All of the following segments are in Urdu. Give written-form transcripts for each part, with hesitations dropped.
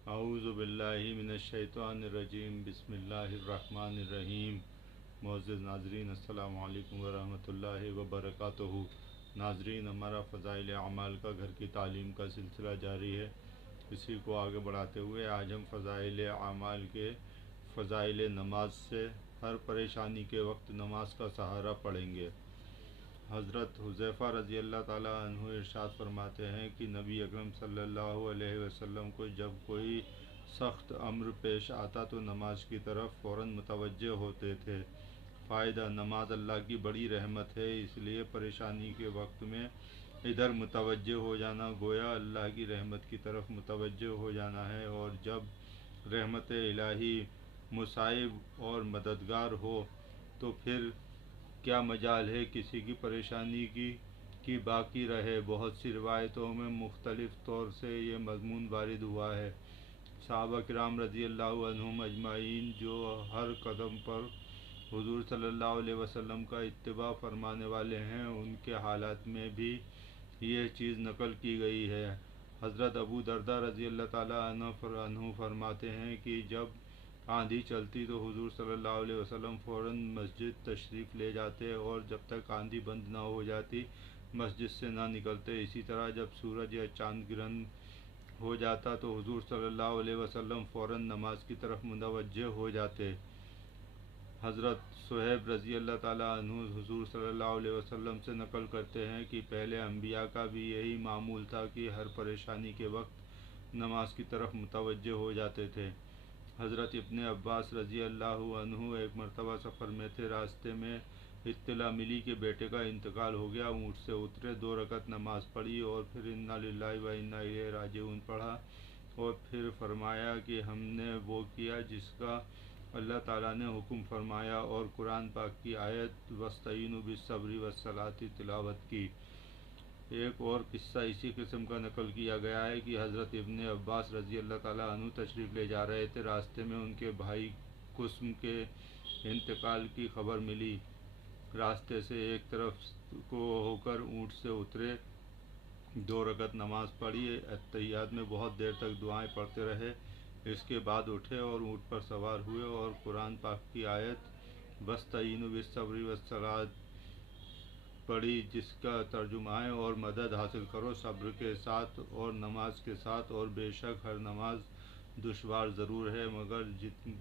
اعوذ باللہ من الشیطان الرجیم بسم اللہ الرحمن الرحیم۔ معزز ناظرین السلام علیکم ورحمۃ اللہ وبرکاتہ۔ ناظرین، ہمارا فضائل اعمال کا گھر کی تعلیم کا سلسلہ جاری ہے۔ اسی کو آگے بڑھاتے ہوئے آج ہم فضائل اعمال کے فضائل نماز سے ہر پریشانی کے وقت نماز کا سہارا پڑھیں گے۔ حضرت حذیفہ رضی اللہ تعالیٰ عنہ ارشاد فرماتے ہیں کہ نبی اکرم صلی اللہ علیہ وسلم کو جب کوئی سخت امر پیش آتا تو نماز کی طرف فوراً متوجہ ہوتے تھے۔ فائدہ: نماز اللہ کی بڑی رحمت ہے، اس لیے پریشانی کے وقت میں ادھر متوجہ ہو جانا گویا اللہ کی رحمت کی طرف متوجہ ہو جانا ہے، اور جب رحمت الہی مصائب اور مددگار ہو تو پھر کیا مجال ہے کسی کی پریشانی کی باقی رہے۔ بہت سی روایتوں میں مختلف طور سے یہ مضمون وارد ہوا ہے۔ صحابہ کرام رضی اللہ عنہم اجمعین جو ہر قدم پر حضور صلی اللہ علیہ وسلم کا اتباع فرمانے والے ہیں، ان کے حالات میں بھی یہ چیز نقل کی گئی ہے۔ حضرت ابو درداء رضی اللہ تعالیٰ عنہ فرماتے ہیں کہ جب آندھی چلتی تو حضور صلی اللہ علیہ وسلم فوراً مسجد تشریف لے جاتے، اور جب تک آندھی بند نہ ہو جاتی مسجد سے نہ نکلتے۔ اسی طرح جب سورج یا چاند گرہن ہو جاتا تو حضور صلی اللہ علیہ وسلم فوراً نماز کی طرف متوجہ ہو جاتے۔ حضرت صہیب رضی اللہ تعالیٰ عنہ حضور صلی اللہ علیہ وسلم سے نقل کرتے ہیں کہ پہلے انبیاء کا بھی یہی معمول تھا کہ ہر پریشانی کے وقت نماز کی طرف متوجہ ہو جاتے تھے۔ حضرت ابن عباس رضی اللہ عنہ ایک مرتبہ سفر میں تھے، راستے میں اطلاع ملی کہ بیٹے کا انتقال ہو گیا۔ اونٹ سے اترے، 2 رکعت نماز پڑھی اور پھر انا للہ و انا الیہ راجعون پڑھا، اور پھر فرمایا کہ ہم نے وہ کیا جس کا اللہ تعالیٰ نے حکم فرمایا، اور قرآن پاک کی آیت وَاسْتَعِینُوا بِالصَّبْرِ وَالصَّلَاةِ تلاوت کی۔ ایک اور قصہ اسی قسم کا نقل کیا گیا ہے کہ حضرت ابن عباس رضی اللہ تعالیٰ عنہ تشریف لے جا رہے تھے، راستے میں ان کے بھائی قسم کے انتقال کی خبر ملی۔ راستے سے ایک طرف کو ہو کر اونٹ سے اترے، 2 رکعت نماز پڑھی، اتحیات میں بہت دیر تک دعائیں پڑھتے رہے، اس کے بعد اٹھے اور اونٹ پر سوار ہوئے اور قرآن پاک کی آیت وَاسْتَعِینُوا بِالصَّبْرِ وَالصَّلَاةِ پڑھی، جس کا ترجمہ ہے اور مدد حاصل کرو صبر کے ساتھ اور نماز کے ساتھ، اور بے شک ہر نماز دشوار ضرور ہے مگر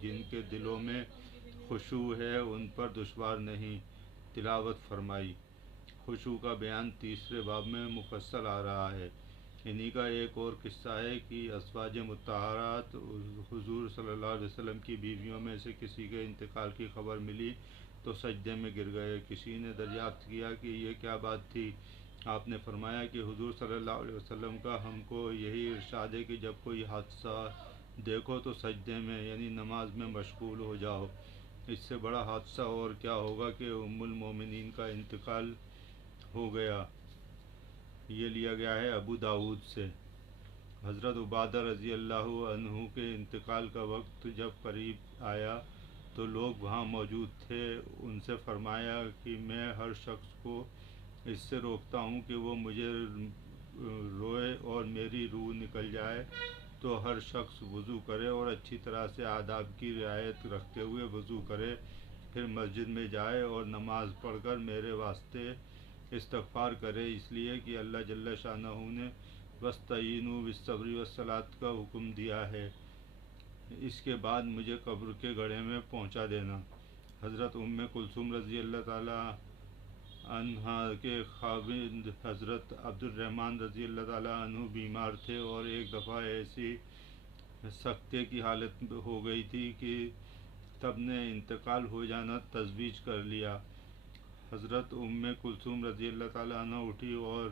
جن کے دلوں میں خشوع ہے ان پر دشوار نہیں۔ تلاوت فرمائی۔ خشوع کا بیان تیسرے باب میں مفصل آ رہا ہے۔ انہی کا ایک اور قصہ ہے کہ ازواج مطہرات حضور صلی اللہ علیہ وسلم کی بیویوں میں سے کسی کے انتقال کی خبر ملی تو سجدے میں گر گئے۔ کسی نے دریافت کیا کہ یہ کیا بات تھی؟ آپ نے فرمایا کہ حضور صلی اللہ علیہ وسلم کا ہم کو یہی ارشاد ہے کہ جب کوئی حادثہ دیکھو تو سجدے میں یعنی نماز میں مشغول ہو جاؤ۔ اس سے بڑا حادثہ اور کیا ہوگا کہ ام المومنین کا انتقال ہو گیا۔ یہ لیا گیا ہے ابو داؤد سے۔ حضرت عبادہ رضی اللہ عنہ کے انتقال کا وقت جب قریب آیا تو لوگ وہاں موجود تھے، ان سے فرمایا کہ میں ہر شخص کو اس سے روکتا ہوں کہ وہ مجھے روئے اور میری روح نکل جائے، تو ہر شخص وضو کرے اور اچھی طرح سے آداب کی رعایت رکھتے ہوئے وضو کرے، پھر مسجد میں جائے اور نماز پڑھ کر میرے واسطے استغفار کرے، اس لیے کہ اللہ جل شانہ نے وَاسْتَعِینُوا بِالصَّبْرِ وَالصَّلَاةِ کا حکم دیا ہے۔ اس کے بعد مجھے قبر کے گڑھے میں پہنچا دینا۔ حضرت ام کلثوم رضی اللہ تعالیٰ عنہا کے خاوند حضرت عبد الرحمن رضی اللہ تعالیٰ عنہ بیمار تھے، اور ایک دفعہ ایسی سکتے کی حالت ہو گئی تھی کہ تب نے انتقال ہو جانا تجویز کر لیا۔ حضرت ام کلثوم رضی اللہ تعالیٰ عنہ اٹھی اور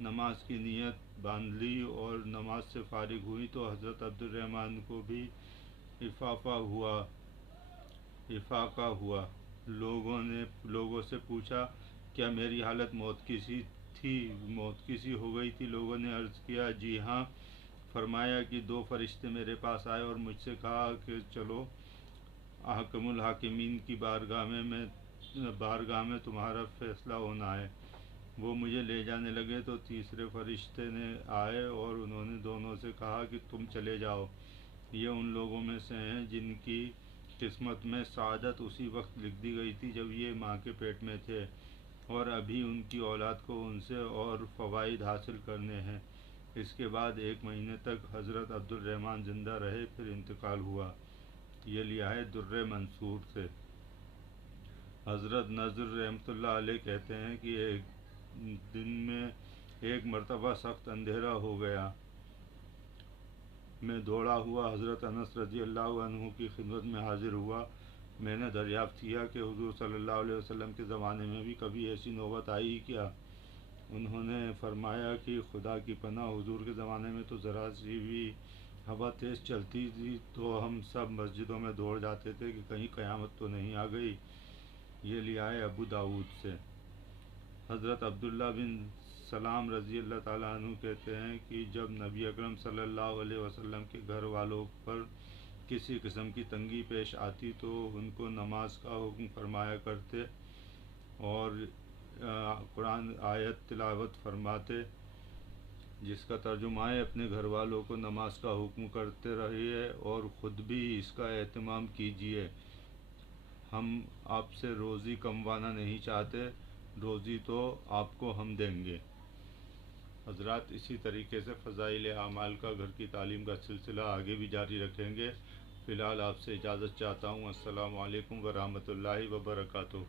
نماز کی نیت باندھ لی اور نماز سے فارغ ہوئی تو حضرت عبد الرحمن کو بھی افاقہ ہوا۔ لوگوں سے پوچھا، کیا میری حالت موت کی سی ہو گئی تھی؟ لوگوں نے عرض کیا، جی ہاں۔ فرمایا کہ 2 فرشتے میرے پاس آئے اور مجھ سے کہا کہ چلو احکم الحاکمین کی بارگاہ میں تمہارا فیصلہ ہونا ہے۔ وہ مجھے لے جانے لگے تو تیسرے فرشتے نے آئے اور انہوں نے دونوں سے کہا کہ تم چلے جاؤ، یہ ان لوگوں میں سے ہیں جن کی قسمت میں سعادت اسی وقت لکھ دی گئی تھی جب یہ ماں کے پیٹ میں تھے، اور ابھی ان کی اولاد کو ان سے اور فوائد حاصل کرنے ہیں۔ اس کے بعد 1 مہینے تک حضرت عبد الرحمن زندہ رہے، پھر انتقال ہوا۔ یہ لیا ہے در منصور سے۔ حضرت نذر رحمۃ اللہ علیہ کہتے ہیں کہ ایک دن میں ایک مرتبہ سخت اندھیرا ہو گیا، میں دوڑا ہوا حضرت انس رضی اللہ عنہ کی خدمت میں حاضر ہوا۔ میں نے دریافت کیا کہ حضور صلی اللہ علیہ وسلم کے زمانے میں بھی کبھی ایسی نوبت آئی کیا؟ انہوں نے فرمایا کہ خدا کی پناہ، حضور کے زمانے میں تو ذرا سی بھی ہوا تیز چلتی تھی تو ہم سب مسجدوں میں دوڑ جاتے تھے کہ کہیں قیامت تو نہیں آ گئی۔ یہ لیا ہے ابو داؤد سے۔ حضرت عبداللہ بن سلام رضی اللہ تعالیٰ عنہ کہتے ہیں کہ جب نبی اکرم صلی اللہ علیہ وسلم کے گھر والوں پر کسی قسم کی تنگی پیش آتی تو ان کو نماز کا حکم فرمایا کرتے اور قرآن آیت تلاوت فرماتے، جس کا ترجمہ ہے اپنے گھر والوں کو نماز کا حکم کرتے رہیے اور خود بھی اس کا اہتمام کیجیے۔ ہم آپ سے روزی کموانا نہیں چاہتے، روزی تو آپ کو ہم دیں گے۔ حضرات، اسی طریقے سے فضائل اعمال کا گھر کی تعلیم کا سلسلہ آگے بھی جاری رکھیں گے۔ فی الحال آپ سے اجازت چاہتا ہوں۔ السلام علیکم ورحمۃ اللہ وبرکاتہ۔